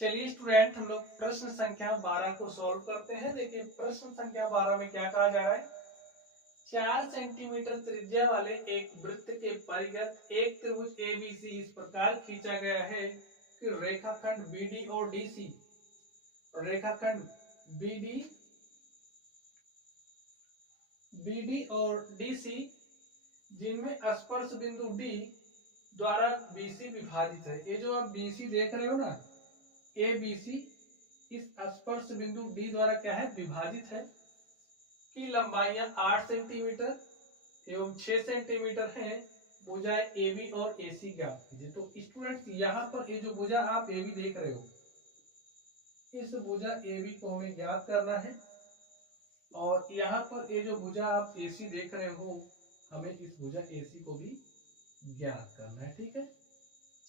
चलिए स्टूडेंट, हम लोग प्रश्न संख्या 12 को सॉल्व करते हैं। देखिए प्रश्न संख्या 12 में क्या कहा जा रहा है। 4 सेंटीमीटर त्रिज्या वाले एक वृत्त के परिगत एक त्रिभुज एबीसी इस प्रकार खींचा गया है कि रेखाखंड बीडी और डीसी बीडी और डीसी जिनमें स्पर्श बिंदु डी द्वारा बीसी विभाजित है। ये जो आप बीसी देख रहे हो ना, ए बी सी इस स्पर्श बिंदु डी द्वारा क्या है, विभाजित है। की लंबाइयां 8 सेंटीमीटर एवं 6 सेंटीमीटर है। भुजाएं ए बी और ए सी ज्ञात कीजिए। तो स्टूडेंट्स यहाँ पर ये जो भुजा आप ए बी देख रहे हो, इस भुजा ए बी को हमें ज्ञात करना है और यहाँ पर ये जो भुजा आप ए सी देख रहे हो, हमें इस भुजा ए सी को भी ज्ञात करना है। ठीक है,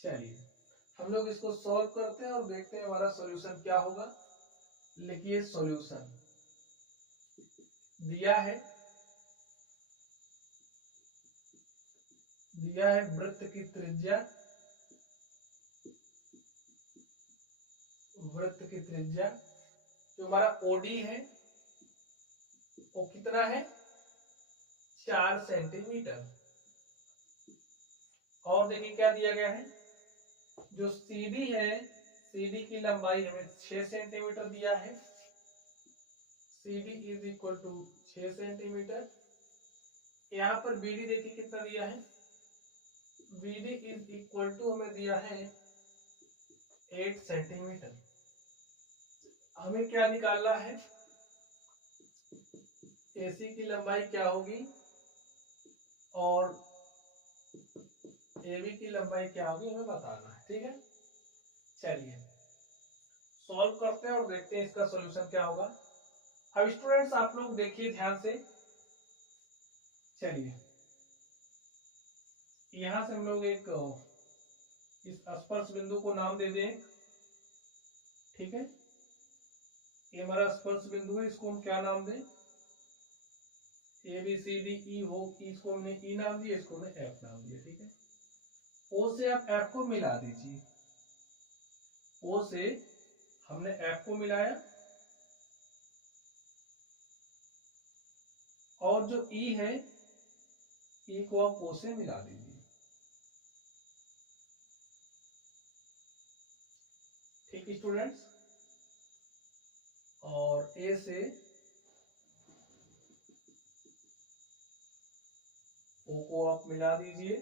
चलिए हम लोग इसको सॉल्व करते हैं और देखते हैं हमारा सॉल्यूशन क्या होगा। लिखिए सॉल्यूशन दिया है वृत्त की त्रिज्या, जो हमारा ओडी है वो कितना है, 4 सेंटीमीटर। और देखिए क्या दिया गया है, जो सीडी है, सीडी की लंबाई हमें 6 सेंटीमीटर दिया है। CD is equal to 6 centimetre. यहाँ पर BD देखिए कितना दिया है, BD इज इक्वल टू हमें दिया है 8 सेंटीमीटर। हमें क्या निकालना है, AC की लंबाई क्या होगी और AB की लंबाई क्या होगी हमें बताना है। ठीक है, चलिए सॉल्व करते हैं और देखते हैं इसका सॉल्यूशन क्या होगा। अब स्टूडेंट्स आप लोग देखिए ध्यान से, चलिए यहां से हम लोग एक इस स्पर्श बिंदु को नाम दे दें। ठीक है, ये हमारा स्पर्श बिंदु है, इसको हम क्या नाम दें, A B C D E हो, इसको हमने ई नाम दिया, इसको हमने एफ नाम दिया। ठीक है, ओ से आप एफ को मिला दीजिए। ओ से हमने एफ को मिलाया और जो ई है, ई को आप ओ से मिला दीजिए। ठीक स्टूडेंट्स, और ए से ओ को आप मिला दीजिए।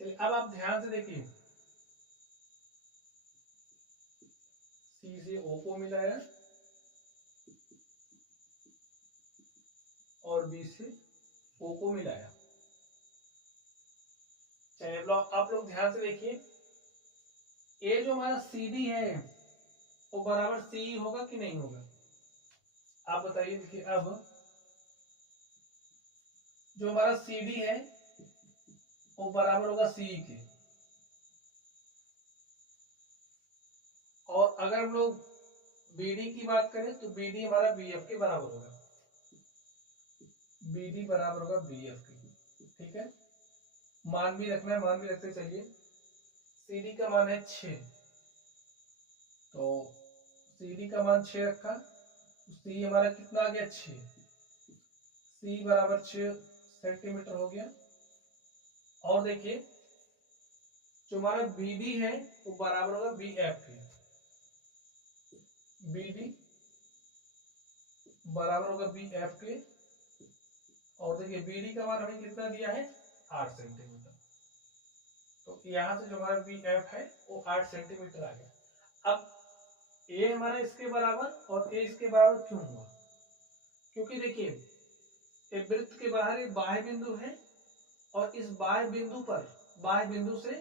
चलिए अब आप ध्यान से देखिए, सी से ओ को मिलाया और बी से ओ को मिलाया। चलिए आप लोग ध्यान से देखिए, ये जो हमारा CD है वो बराबर CE होगा कि नहीं होगा, आप बताइए। देखिए अब जो हमारा CD है वो बराबर होगा CE के, और अगर हम लोग BD की बात करें तो BD हमारा BF के बराबर होगा, BD बराबर होगा BF के। ठीक है, मान भी रखना है, मान भी रखते चलिए। CD का मान है 6, तो CD का मान 6 रखा, तो C हमारा कितना आ गया, 6। C बराबर 6 सेंटीमीटर हो गया। और देखिए जो हमारा BD है वो बराबर होगा BF के, BD बराबर होगा BF के। और देखिए BD का मान हमें कितना दिया है, 8 सेंटीमीटर। तो यहां से जो हमारा BF है वो 8 सेंटीमीटर आ गया। अब A हमारा इसके बराबर और A इसके बराबर क्यों हुआ, क्योंकि देखिए ये वृत्त के बाहर एक बाह्य बिंदु है और इस बाह्य बिंदु से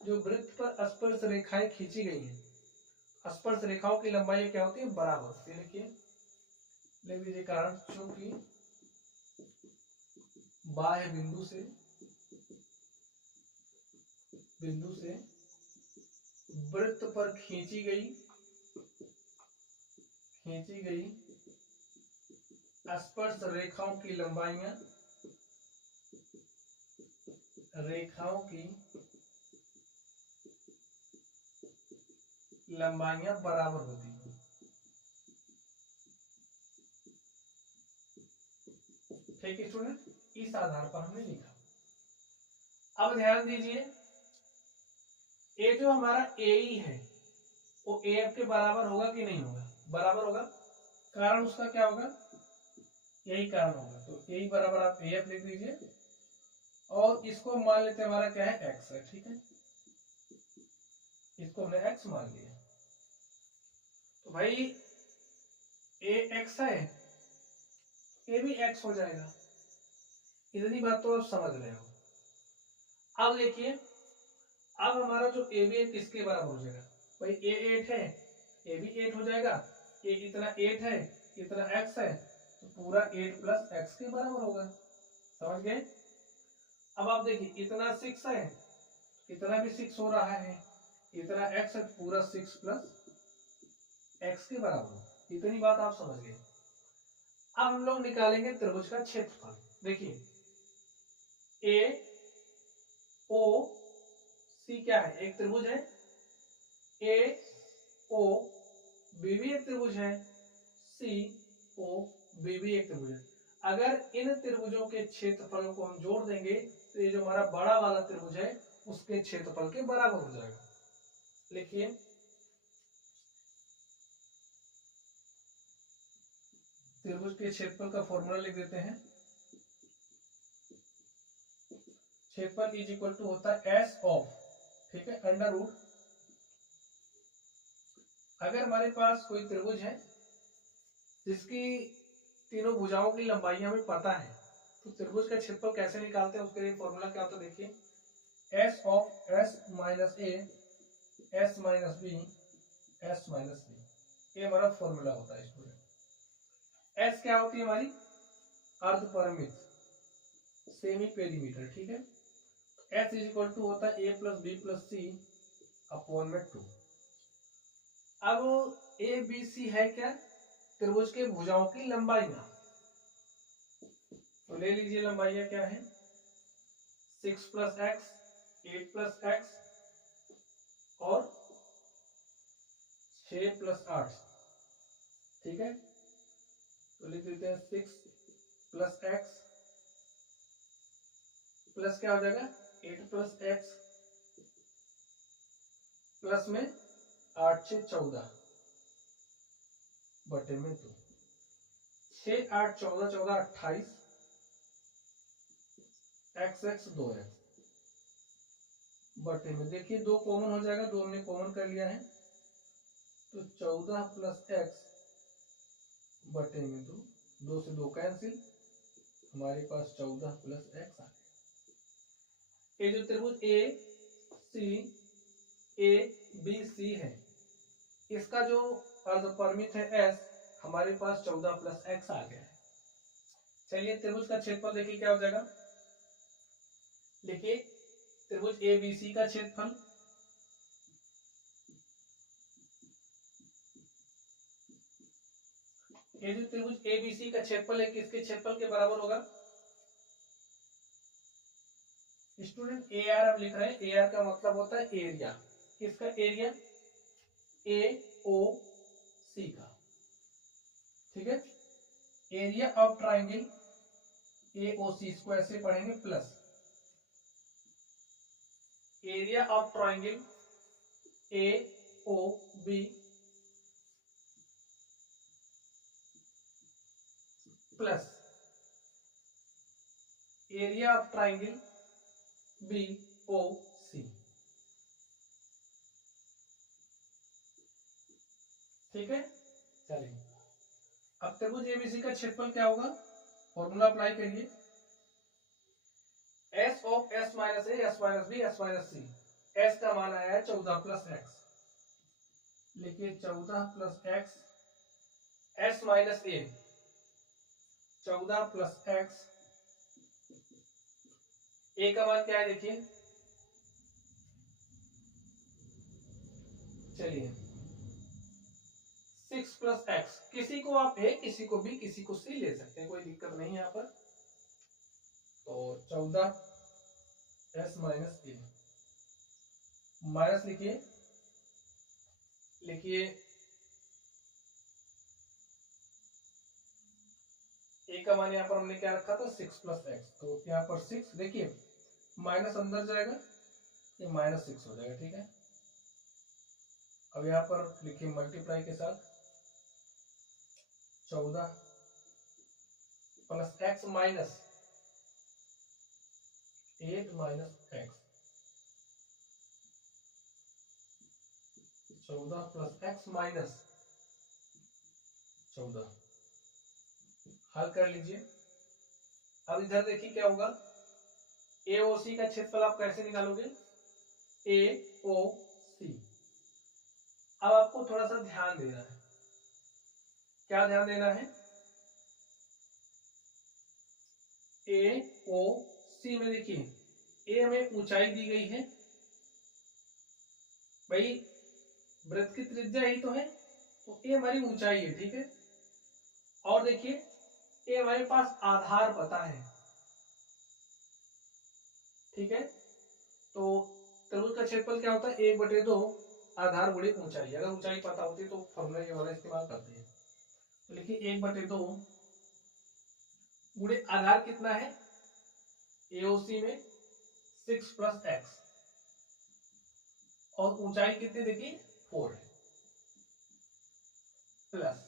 जो वृत्त पर स्पर्श रेखाएं खींची गई हैं, स्पर्श रेखाओं की लंबाई क्या होती है, बराबर होती है। देखिए लिख दीजिए कारण, चूंकि बाह्य बिंदु से वृत्त पर खींची गई स्पर्श रेखाओं की लंबाइयां लंबाइयां बराबर होती हैं। ठीक है स्टूडेंट, इस आधार पर हमने लिखा। अब ध्यान दीजिए, ये जो हमारा ए ई है वो ए एफ के बराबर होगा कि नहीं होगा? बराबर होगा। कारण उसका क्या होगा? यही कारण होगा। तो ए बराबर आप ए एफ लिख दीजिए और इसको मान लेते हैं हमारा क्या है? एक्स है। ठीक है, इसको हमने एक्स मान लिया। तो भाई ए एक्स है, ए भी एक्स हो जाएगा। इतनी बात तो आप समझ रहे हो। अब देखिए, अब हमारा जो ए बी है किसके बराबर हो जाएगा? भाई ए 8 है, ए भी 8 हो जाएगा। ये इतना 8 है, इतना एक्स है, तो पूरा 8 प्लस एक्स के बराबर होगा। समझ गए? अब आप देखिए, इतना 6 है, इतना भी 6 हो रहा है, इतना एक्स है, तो पूरा 6 प्लस एक्स के बराबर हो। इतनी बात आप समझ गए। अब हम लोग निकालेंगे त्रिभुज का क्षेत्रफल। देखिए, ए ओ सी क्या है? एक त्रिभुज है। ए ओ बी भी एक त्रिभुज है, सी ओ बी भी एक त्रिभुज है। अगर इन त्रिभुजों के क्षेत्रफलों को हम जोड़ देंगे तो ये जो हमारा बड़ा वाला त्रिभुज है उसके क्षेत्रफल के बराबर हो जाएगा। लिखिए, त्रिभुज के क्षेत्रफल का फॉर्मूला लिख देते हैं। क्षेत्रफल इज इक्वल टू होता है एस ऑफ, ठीक है, अंडर रूट। अगर हमारे पास कोई त्रिभुज है जिसकी तीनों भुजाओं की लंबाई हमें पता है, तो त्रिभुज का क्षेत्रफल कैसे निकालते हैं उसके लिए फॉर्मूला क्या होता है? देखिए, S of S minus A, S minus B, S minus C, ये हमारा फॉर्मूला होता है स्टूडेंट। एस क्या होती है? हमारी अर्ध परिमित, सेमी पेरीमीटर। ठीक है, एस इज इक्वल टू होता है ए प्लस बी प्लस सी अपॉन में 2। अब ए बी सी है क्या? त्रिभुज के भुजाओं की लंबाइयां। तो ले लीजिए, लंबाइयां क्या है? 6 प्लस एक्स, 8 प्लस एक्स और 6 प्लस 8। ठीक है, तो लिख देते हैं 6 प्लस एक्स प्लस क्या हो जाएगा? 8 प्लस एक्स प्लस में 8 से 14 बटे में 2। 6 8 14 14 28, एक्स एक्स 2 एक्स बटे में, देखिए 2 कॉमन हो जाएगा, 2 हमने कॉमन कर लिया है, तो 14 प्लस एक्स बटे में 2, 2 से 2 कैंसिल, हमारे पास 14 प्लस एक्स आ गया। ये जो त्रिभुज ए बी सी है, इसका जो अर्धपरिमित है एस, हमारे पास 14 प्लस एक्स आ गया है। चलिए त्रिभुज का क्षेत्रफल देखिए क्या हो जाएगा। देखिए, त्रिभुज ए बी सी का क्षेत्रफल, ये जो त्रिभुज ए बी सी का क्षेत्रफल है किसके क्षेत्रफल के बराबर होगा? स्टूडेंट ए आर हम लिख रहे हैं, ए आर का मतलब होता है एरिया। किसका एरिया? ए ओ सी का। ठीक है, area of triangle A O C, इसको ऐसे पढ़ेंगे plus area of triangle A O B plus area of triangle B O C. ठीक है, चलिए अब त्रिभुज एबीसी का क्षेत्रफल क्या होगा? फॉर्मूला अप्लाई करिए। S of S minus A, S minus B, S minus C. S का मान आया है 14 प्लस एक्स, लिखिए 14 plus X, S minus A 14 plus X, A का मान क्या है देखिए, चलिए 6 प्लस एक्स, किसी को आप ए, किसी को बी, किसी को सी ले सकते हैं, कोई दिक्कत नहीं है यहाँ पर। तो 14 एस माइनस ए, माइनस लिखिए, लिखिए ए का मान यहाँ पर हमने क्या रखा था 6 प्लस एक्स, तो यहाँ पर 6, देखिए माइनस अंदर जाएगा, ये -6 हो जाएगा, ठीक है। अब यहाँ पर लिखिए मल्टीप्लाई के साथ 14 plus x minus 8 minus x, 14 plus x minus 14, हल कर लीजिए। अब इधर देखिए क्या होगा, ए ओ सी का क्षेत्रफल आप कैसे निकालोगे, ए ओ सी। अब आपको थोड़ा सा ध्यान देना है, क्या ध्यान देना है, ए ओ सी में देखिए ए हमें ऊंचाई दी गई है, भाई वृत्त की त्रिज्या ही तो है, तो ए हमारी ऊंचाई है, ठीक है। और देखिए ए हमारे पास आधार पता है, ठीक है। तो त्रिभुज का क्षेत्रफल क्या होता है, 1/2 आधार गुणे ऊंचाई। अगर ऊंचाई पता होती तो फॉर्मूला ये वाला इस्तेमाल करते हैं। तो लिखिए 1/2 गुणे आधार कितना है एओसी में 6 प्लस एक्स, और ऊंचाई कितनी देखिए 4 है, प्लस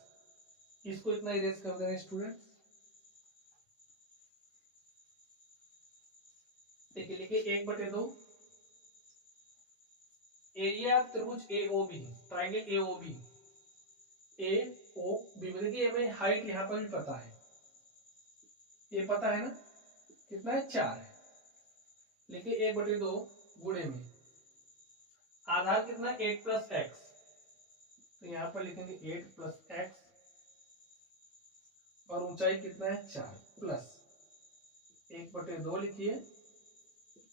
इसको इतना इरेज कर देना स्टूडेंट्स। देखिए लिखिए 1/2 एरिया ऑफ त्रिभुज एओबी, ट्राइंगल एओबी, एओबी में देखिए हमें हाइट यहाँ पर भी पता है, ये पता है ना कितना है 4 है। लिखिए 1/2 गुणे में आधार कितना 8 प्लस एक्स, तो यहाँ पर लिखेंगे 8 प्लस एक्स, और ऊंचाई कितना है 4 प्लस 1/2 लिखिए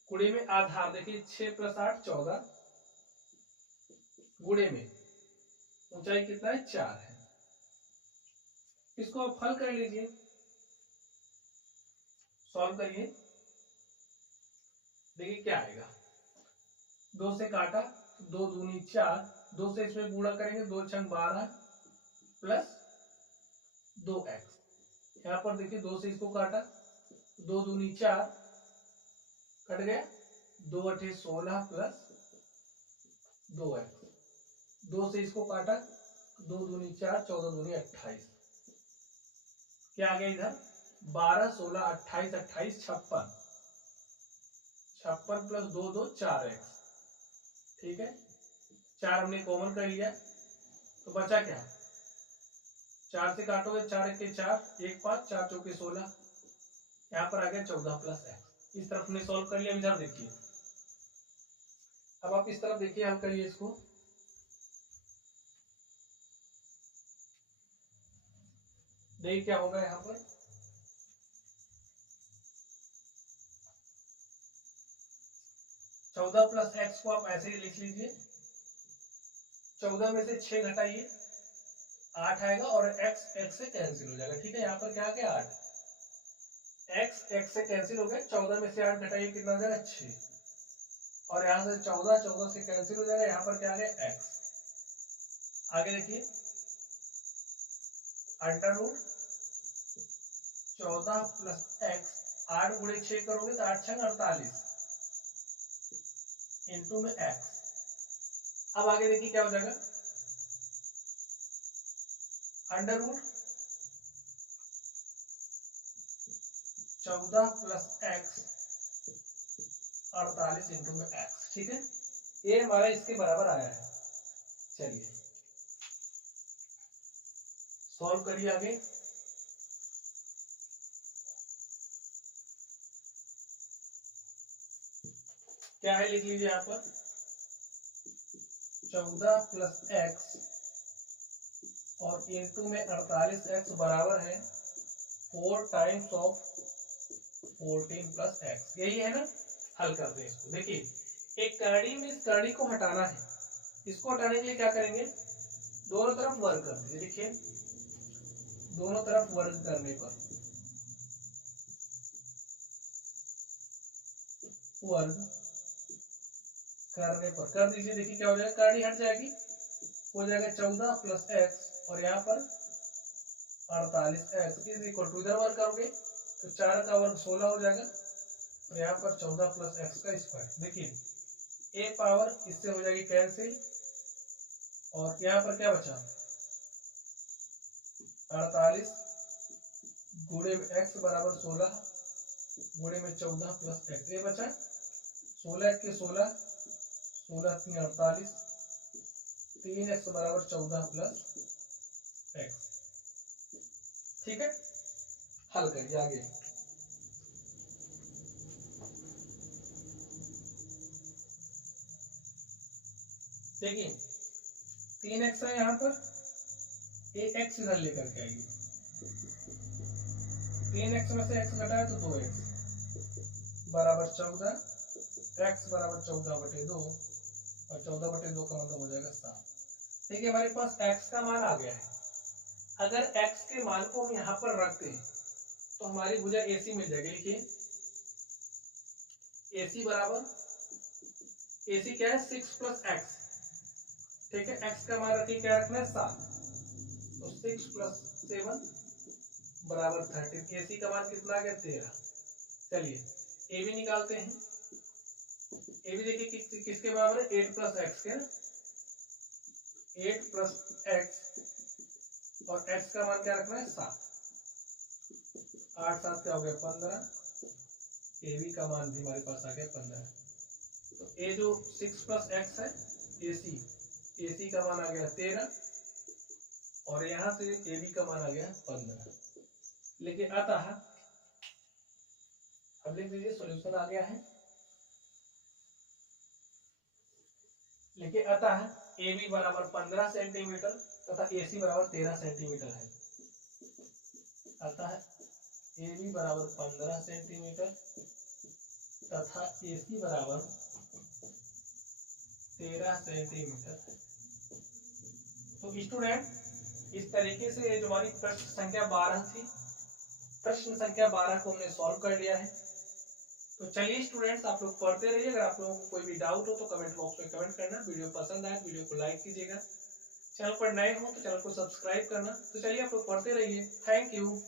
गुणे में आधार देखिए 6 प्लस 8 14, गुणे में ऊंचाई कितना है 4 है। इसको आप हल कर लीजिए, सॉल्व करिए, देखिए क्या आएगा। 2 से काटा, 2 दूनी 4, 2 से इसमें गुणा करेंगे 2 छंग 12 प्लस 2x, यहाँ पर देखिए 2 से इसको काटा, 2 दूनी 4 कट गया, 2 अठे 16 प्लस 2x, 2 से इसको काटा, 2 दूनी 4, 14 दूनी 28, क्या आ गया इधर 12 16 28 28 56, 56 प्लस 2 2 4x, ठीक है। 4 हमने कॉमन कर लिया, तो बचा क्या, 4 से काटोगे 4 1 4, 1 5, 4 चौके 16, यहाँ पर आ गया 14 प्लस एक्स। इस तरफ ने सॉल्व कर लिया। इधर देखिए, अब आप इस तरफ देखिए, हल करिए इसको। देखिए क्या होगा यहाँ पर, चौदह प्लस एक्स को आप ऐसे ही लिख लीजिए, 14 में से 6 घटाइए 8 आएगा, और x x से कैंसिल हो जाएगा, ठीक है। यहाँ पर क्या आ गया 8, x x से कैंसिल हो गया, 14 में से 8 घटाइए कितना हो जाएगा 6, और यहाँ से 14 14 से कैंसिल हो जाएगा, यहाँ पर क्या आ गया x। आगे देखिए अंडर रूट 14 प्लस एक्स, 8 गुणे 6 करोगे तो 8 छंग 48 इंटू में x। अब आगे देखिए क्या हो जाएगा, under root 14 plus X 48 into में x, ठीक है। ये हमारा इसके बराबर आया है। चलिए सॉल्व करिए आगे। क्या है लिख लीजिए यहाँ पर, 14 प्लस एक्स और इंटू में 48x बराबर है 4 टाइम्स ऑफ 14 प्लस एक्स, यही है ना। हल करते हैं इसको। देखिए एक करड़ी में इस करड़ी को हटाना है, इसको हटाने के लिए क्या करेंगे, दोनों तरफ वर्ग कर दीजिए। देखिए दोनों तरफ वर्ग करने पर, वर्ग करने पर कर दीजिए, देखिए क्या हो जाएगा, करड़ी हट जाएगी, हो जाएगा 14 प्लस एक्स और यहाँ पर 48 एक्स इज इक्वल टू, इधर वर्ग करोगे तो 4 का वर्ग 16 हो जाएगा और यहाँ पर 14 प्लस एक्स का स्क्वायर। देखिए ए पावर इससे हो जाएगी कैंसिल और यहाँ पर क्या बचा 48 गुणे में एक्स बराबर 16 गुणे में 14 प्लस एक्स, ये बचा 16 के 16 16 3 48 3 एक्स बराबर 14 प्लस एक्स। ठीक है, हल करिए आगे। देखिए 3x है यहाँ पर, एक एक्स इधर लेकर के आइए, 3x में से x घटाए तो 2x बराबर 14, x बराबर 14/2 और 14/2 का मतलब हो जाएगा 7। देखिए हमारे पास x का मान आ गया है। अगर x के मान को हम यहाँ पर रखते हैं तो हमारी भुजा AC मिल जाएगी। लिखिए AC बराबर, AC क्या है 6 प्लस एक्स, ठीक है, x का मान रखिए क्या रखना है 7, तो 6 प्लस 7 बराबर 13। AC का मान कितना आ गया 13। चलिए ए भी निकालते हैं। ए भी देखिए किसके बराबर है 8 प्लस एक्स के, 8 प्लस एक्स और x का मान क्या रखना है 7, 8 7 क्या हो गया 15। ए बी का मान भी हमारे पास आ गया 15। तो ए जो 6 प्लस एक्स है AC का मान आ गया 13 और यहाँ से ए बी का मान आ गया 15। लेकिन अतः अब लिख दीजिए सॉल्यूशन आ गया है। लेकिन अतः ए बी बराबर 15 सेंटीमीटर तथा AC बराबर 13 सेंटीमीटर है। अतः ए बी बराबर 15 सेंटीमीटर तथा AC बराबर 13 सेंटीमीटर। तो स्टूडेंट इस तरीके से जो हमारी प्रश्न संख्या 12 थी, प्रश्न संख्या 12 को हमने सॉल्व कर लिया है। तो चलिए स्टूडेंट्स आप लोग पढ़ते रहिए। अगर आप लोगों को कोई भी डाउट हो तो कमेंट बॉक्स में कमेंट करना। वीडियो पसंद आए वीडियो को लाइक कीजिएगा। चैनल पर नए हो तो चैनल को सब्सक्राइब करना। तो चलिए आप लोग पढ़ते रहिए। Thank you.